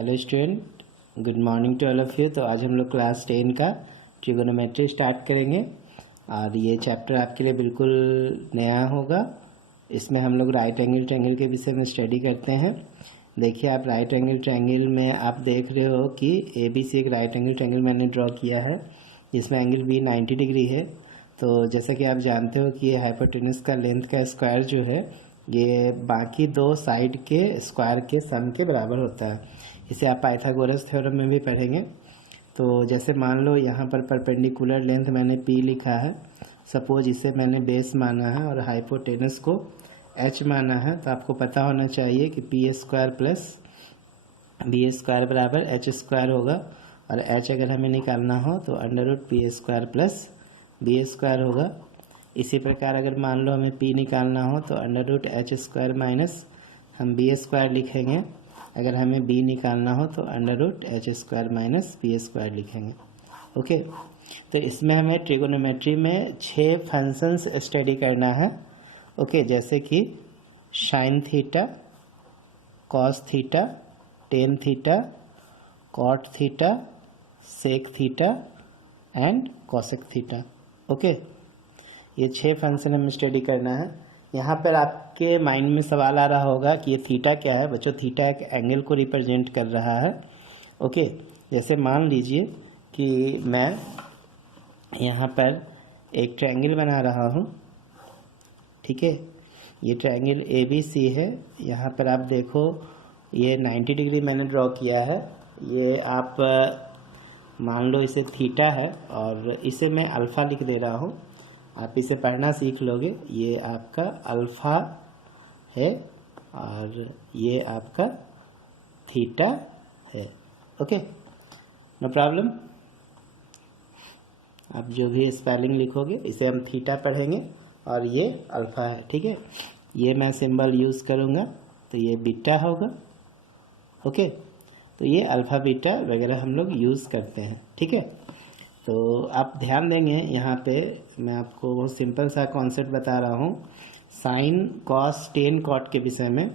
Hello student, good morning to all of you. तो आज हम लोग क्लास 10 का ट्रिगोनोमेट्री स्टार्ट करेंगे और ये चैप्टर आपके लिए बिल्कुल नया होगा। इसमें हम लोग राइट एंगल ट्रायंगल के विषय में स्टडी करते हैं। देखिए, आप राइट एंगल ट्रायंगल में आप देख रहे हो कि ABC एक राइट एंगल ट्रायंगल मैंने ड्रॉ किया है जिसमें एंगल B 90 डिग्री है। तो जैसा कि आप जानते हो कि ये हाइपोटेनस का लेंथ का स्क्वायर जो है ये बाकी दो साइड के स्क्वायर के सम के बराबर होता है। इसे आप पाइथागोरस थ्योरम में भी पढ़ेंगे। तो जैसे मान लो यहाँ पर परपेंडिकुलर लेंथ मैंने P लिखा है, सपोज इसे मैंने बेस माना है और हाइपोटेनस को H माना है, तो आपको पता होना चाहिए कि P square plus B square बराबर H स्क्वायर होगा। और H अगर हमें निकालना हो तो under root P square plus B square होगा। इसी प्रकार अगर मान लो हमें P निकालना हो तो under root H square minus हम B स्क्वायर लिखेंगे। अगर हमें B निकालना हो तो under root H square minus B square लिखेंगे। ओके, तो इसमें हमें ट्रिगोनोमेट्री में 6 फंक्शंस स्टडी करना है। ओके, जैसे कि sine theta, cos theta, tan theta, cot theta, sec theta and cosec theta. Okay, ये 6 फंक्शन हमें स्टडी करना है। यहाँ पर आपके माइंड में सवाल आ रहा होगा कि ये थीटा क्या है। बच्चों, थीटा एक एंगल को रिप्रेजेंट कर रहा है। ओके, जैसे मान लीजिए कि मैं यहाँ पर एक ट्रायंगल बना रहा हूँ, ठीक है। ये ट्रायंगल ABC है। यहाँ पर आप देखो ये 90 डिग्री मैंने ड्रॉ किया है। ये आप मान लो इसे थीटा है और इसे मैं अल्फ़ा लिख दे रहा हूँ। आप इसे पढ़ना सीख लोगे। ये आपका अल्फ़ा है और ये आपका थीटा है। Okay, no problem. आप जो भी स्पेलिंग लिखोगे इसे हम थीटा पढ़ेंगे और ये अल्फ़ा है, ठीक है। ये मैं सिंबल यूज़ करूँगा तो ये बीटा होगा। ओके, तो ये अल्फ़ा बीटा वगैरह हम लोग यूज़ करते हैं, ठीक है। तो आप ध्यान देंगे यहाँ पे मैं आपको बहुत सिंपल सा कॉन्सेप्ट बता रहा हूँ साइन, कॉस, टेन, कॉट के विषय में।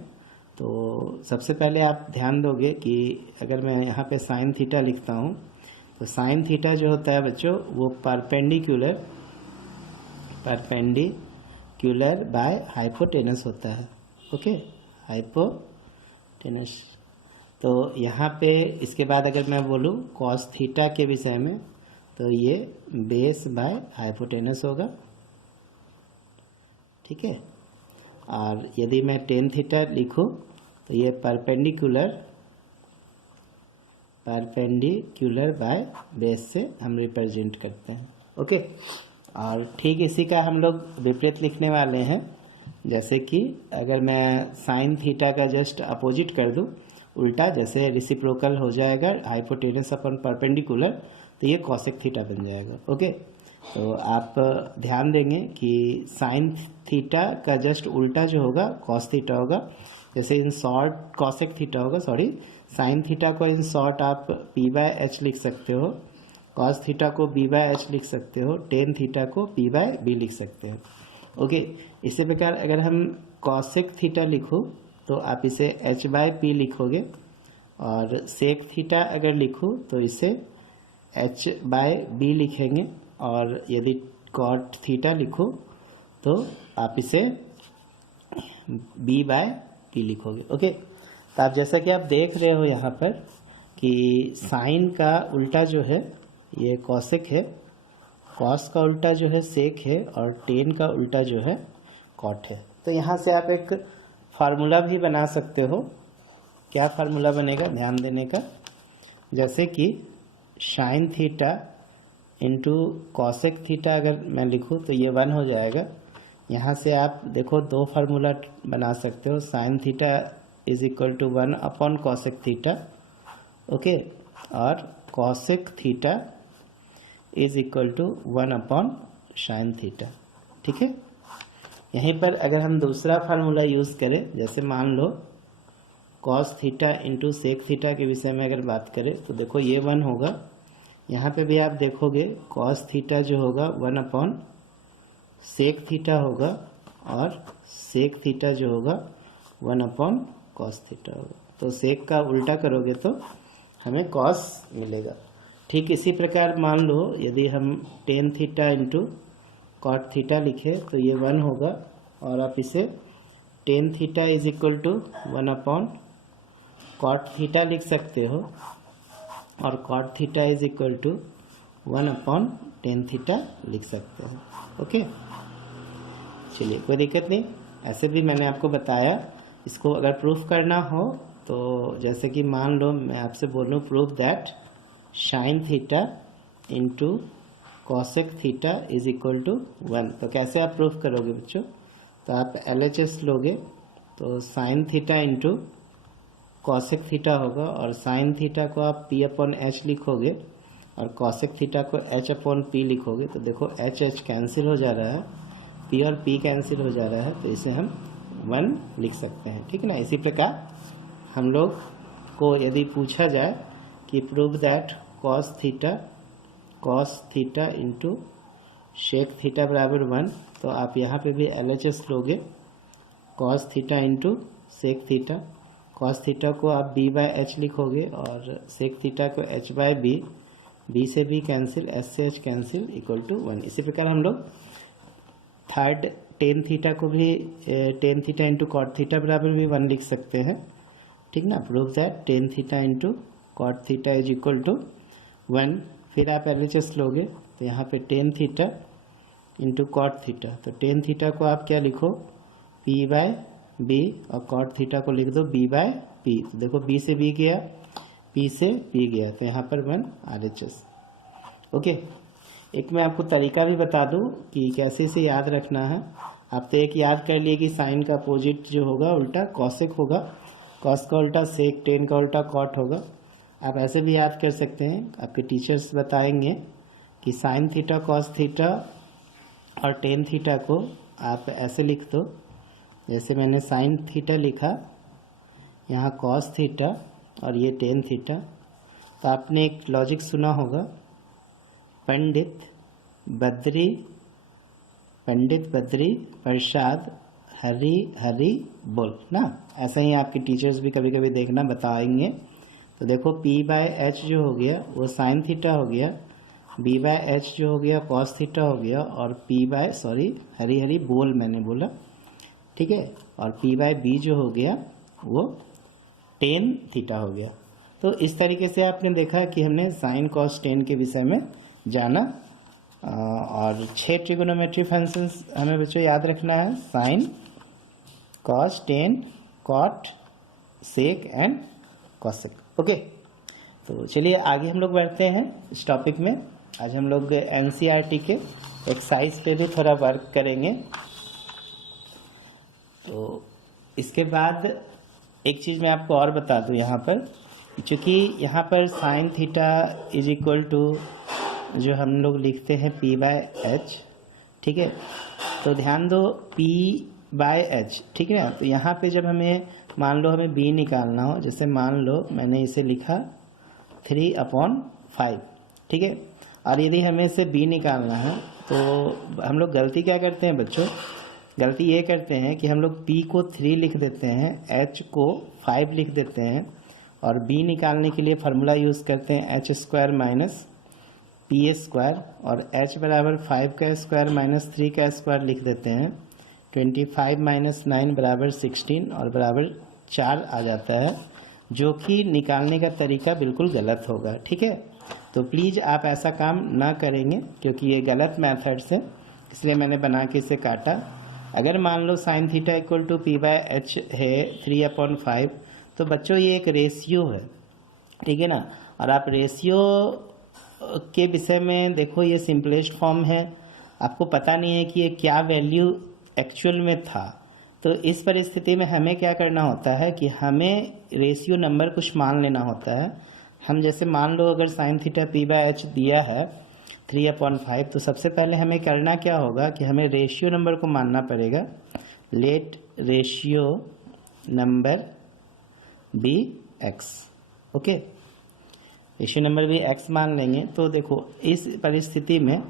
तो सबसे पहले आप ध्यान दोगे कि अगर मैं यहाँ पे साइन थीटा लिखता हूँ तो साइन थीटा जो होता है बच्चों वो परपेंडिकुलर बाय हाइपोटेनस होता है। Okay, hypotenuse. तो यहाँ पे इसके बाद अगर मैं बोलूँ कॉस थीटा के विषय में तो ये बेस बाय हाइपोटेनस होगा, ठीक है। और यदि मैं टेन थीटा लिखूँ तो ये परपेंडिकुलर बाय बेस से हम रिप्रेजेंट करते हैं। ओके, और ठीक इसी का हम लोग विपरीत लिखने वाले हैं। जैसे कि अगर मैं साइन थीटा का जस्ट अपोजिट कर दूँ, उल्टा, जैसे रेसिप्रोकल हो जाएगा हाइपोटेनस अपन परपेंडिकुलर, तो ये कॉसेक थीटा बन जाएगा। ओके, तो आप ध्यान देंगे कि साइन थीटा का जस्ट उल्टा जो होगा कॉस थीटा होगा। जैसे इन शॉर्ट कॉसेक थीटा होगा, साइन थीटा को इन शॉर्ट आप P/H लिख सकते हो, कॉस थीटा को B/H लिख सकते हो, टेन थीटा को P/B लिख सकते हो। ओके, इसी प्रकार अगर हम कॉसेक थीटा लिखूँ तो आप इसे H/P लिखोगे और सेक थीटा अगर लिखूँ तो इसे H/B लिखेंगे और यदि कॉट थीटा लिखो तो आप इसे B/P लिखोगे। ओके, तो आप जैसा कि आप देख रहे हो यहाँ पर कि साइन का उल्टा जो है ये कॉसेक है, कॉस का उल्टा जो है सेक है और टेन का उल्टा जो है कॉट है। तो यहाँ से आप एक फार्मूला भी बना सकते हो। क्या फार्मूला बनेगा, ध्यान देने का। जैसे कि sine theta into cosec theta अगर मैं लिखूँ तो ये 1 हो जाएगा। यहाँ से आप देखो दो फार्मूला बना सकते हो। Sine theta is equal to 1 upon cosec theta, okay, और cosec theta is equal to 1 upon sine theta, ठीक है। यहीं पर अगर हम दूसरा फार्मूला यूज़ करें, जैसे मान लो cos theta into sec theta के विषय में अगर बात करें तो देखो ये 1 होगा। यहाँ पे भी आप देखोगे कॉस थीटा जो होगा 1 अपॉन सेक थीटा होगा और सेक थीटा जो होगा 1 अपॉन कॉस थीटा होगा। तो सेक का उल्टा करोगे तो हमें कॉस मिलेगा। ठीक इसी प्रकार मान लो यदि हम tan theta into cot theta लिखे तो ये 1 होगा, और आप इसे tan theta is equal to 1 upon cot theta लिख सकते हो, और cot theta is equal to 1 upon tan theta लिख सकते हो। ओके, चलिए कोई दिक्कत नहीं, ऐसे भी मैंने आपको बताया। इसको अगर प्रूफ करना हो तो जैसे कि मान लो मैं आपसे बोलूँ proof that sine theta into cosec theta is equal to 1, तो कैसे आप प्रूफ करोगे बच्चों? तो आप LHS लोगे तो sign theta into cosec theta होगा, और साइन थीटा को आप P अपॉन H लिखोगे और कॉसेक थीटा को H अपॉन P लिखोगे। तो देखो H कैंसिल हो जा रहा है, P और P कैंसिल हो जा रहा है, तो इसे हम 1 लिख सकते हैं। ठीक है ना। इसी प्रकार हम लोग को यदि पूछा जाए कि prove that cos theta into sec theta बराबर 1, तो आप यहाँ पे भी LHS लोगे, cos theta into sec theta, cos theta को आप B बाय H लिखोगे और सेक थीटा को H बाय B से B कैंसिल, S से H कैंसिल, इक्वल टू 1। इसी प्रकार हम लोग थर्ड टेन थीटा को भी tan theta into cot theta बराबर भी 1 लिख सकते हैं। ठीक ना। Prove that tan theta into cot theta is equal to 1, फिर आप LHS लोगे तो यहाँ पे tan theta into cot theta, तो टेन थीटा को आप क्या लिखो P बाय B, और कॉट थीटा को लिख दो B बाय P। तो देखो B से B गया, P से P गया, तो यहाँ पर 1 RHS। ओके, एक मैं आपको तरीका भी बता दूं कि कैसे इसे याद रखना है। आप तो एक याद कर लिए कि साइन का अपोजिट जो होगा उल्टा कॉसेक होगा, कॉस का उल्टा सेक, टेन का उल्टा कॉट होगा। आप ऐसे भी याद कर सकते हैं, आपके टीचर्स बताएंगे कि साइन थीटा कॉस थीटा और टेन थीटा को आप ऐसे लिख दो, जैसे मैंने साइन थीटा लिखा, यहाँ कॉस थीटा और ये टेन थीटा। तो आपने एक लॉजिक सुना होगा, पंडित बद्री प्रसाद हरी हरी बोल ना। ऐसा ही आपके टीचर्स भी कभी कभी देखना बताएंगे। तो देखो P बाय H जो हो गया वो साइन थीटा हो गया, B बाय H जो हो गया कॉस थीटा हो गया, और हरी हरी बोल मैंने बोला, ठीक है, और P बाय B जो हो गया वो टेन थीटा हो गया। तो इस तरीके से आपने देखा कि हमने साइन कॉस टेन के विषय में जाना, और 6 ट्रिगोनोमेट्री फंक्शंस हमें बच्चों याद रखना है, sine cos tan cot sec and cosec. Okay, तो चलिए आगे हम लोग बढ़ते हैं इस टॉपिक में। आज हम लोग NCERT के एक्सरसाइज पे भी थोड़ा वर्क करेंगे। तो इसके बाद एक चीज़ मैं आपको और बता दूं, यहाँ पर चूँकि यहाँ पर sine theta is equal to जो हम लोग लिखते हैं P बाय H, ठीक है, तो ध्यान दो P बाय H, ठीक है ना। तो यहाँ पे जब हमें मान लो हमें B निकालना हो, जैसे मान लो मैंने इसे लिखा 3/5, ठीक है, और यदि हमें इसे B निकालना है तो हम लोग गलती क्या करते हैं बच्चों, गलती ये करते हैं कि हम लोग P को 3 लिख देते हैं, H को 5 लिख देते हैं, और B निकालने के लिए फार्मूला यूज़ करते हैं H square minus P square, और H बराबर 5 का स्क्वायर माइनस 3 का स्क्वायर लिख देते हैं। 25 माइनस 9 बराबर 16 और बराबर 4 आ जाता है, जो कि निकालने का तरीका बिल्कुल गलत होगा। ठीक है, तो प्लीज़ आप ऐसा काम ना करेंगे क्योंकि ये गलत मेथड से, इसलिए मैंने बना के इसे काटा। अगर मान लो sine theta equal to P by H है 3/5, तो बच्चों ये एक रेशियो है, ठीक है ना। और आप रेशियो के विषय में देखो, ये सिंपलेस्ट फॉर्म है, आपको पता नहीं है कि ये क्या वैल्यू एक्चुअल में था। तो इस परिस्थिति में हमें क्या करना होता है कि हमें रेशियो नंबर कुछ मान लेना होता है। हम जैसे मान लो अगर sine theta P by H दिया है 3/5, तो सबसे पहले हमें करना क्या होगा कि हमें रेशियो नंबर को मानना पड़ेगा। Let ratio number be x, okay, ratio number भी x मान लेंगे। तो देखो इस परिस्थिति में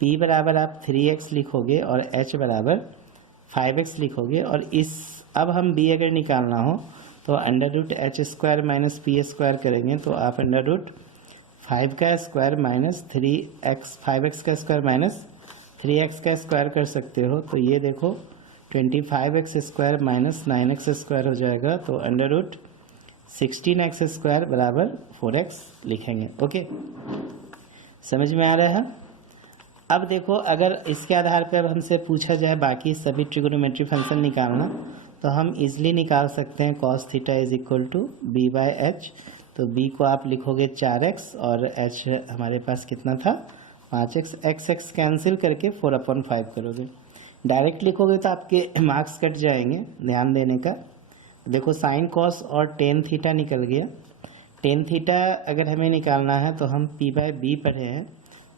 P बराबर आप 3x लिखोगे और H बराबर 5x लिखोगे, और इस अब हम B अगर निकालना हो तो under root H square minus P square करेंगे तो आप अंडर रूट 5 का स्क्वायर माइनस 3x 5x का स्क्वायर माइनस 3x का स्क्वायर कर सकते हो। तो ये देखो 25x square minus 9x square हो जाएगा। तो अंडर रूट 16x स्क्वायर बराबर 4x लिखेंगे। ओके, समझ में आ रहा है। अब देखो, अगर इसके आधार पर अब हमसे पूछा जाए बाकी सभी ट्रिगोनोमेट्री फंक्शन निकालना, तो हम इजीली निकाल सकते हैं cos theta is equal to B by H. तो b को आप लिखोगे 4x और h हमारे पास कितना था 5x, x कैंसिल करके 4/5 करोगे। डायरेक्ट लिखोगे तो आपके मार्क्स कट जाएंगे, ध्यान देने का। देखो साइन कॉस और टेन थीटा निकल गया। टेन थीटा अगर हमें निकालना है तो हम p बाय बी पढ़े हैं,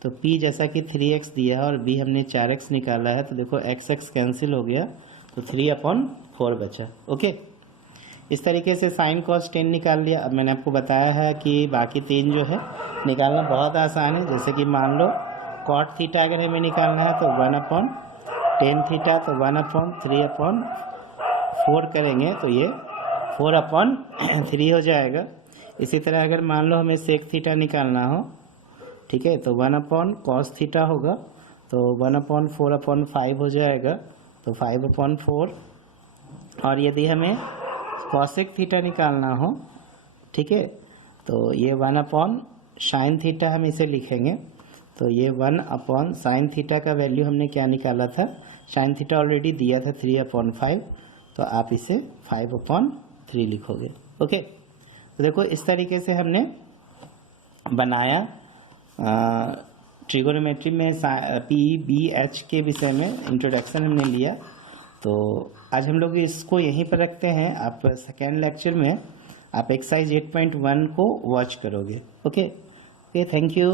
तो p जैसा कि 3x दिया है और b हमने 4x निकाला है, तो देखो x कैंसिल हो गया तो 3/4 बचा। ओके, इस तरीके से साइन कॉस टेन निकाल लिया। अब मैंने आपको बताया है कि बाकी तीन जो है निकालना बहुत आसान है। जैसे कि मान लो कॉट थीटा अगर हमें निकालना है तो 1/10 थीटा, तो 1/3/4 करेंगे तो ये 4/3 हो जाएगा। इसी तरह अगर मान लो हमें सेक थीटा निकालना हो, ठीक है, तो 1/cos थीटा होगा, तो 1/4/5 हो जाएगा, तो 5/4। और यदि हमें कॉसेक थीटा निकालना हो, ठीक है, तो ये 1/sin थीटा हम इसे लिखेंगे। तो ये 1/sin थीटा का वैल्यू हमने क्या निकाला था, sin थीटा ऑलरेडी दिया था 3/5, तो आप इसे 5/3 लिखोगे। ओके, तो देखो इस तरीके से हमने बनाया ट्रिगोनोमेट्री में PBH के विषय में इंट्रोडक्शन हमने लिया। तो आज हम लोग इसको यहीं पर रखते हैं। आप सेकेंड लेक्चर में आप एक्सरसाइज 8.1 को वॉच करोगे। Okay, thank you.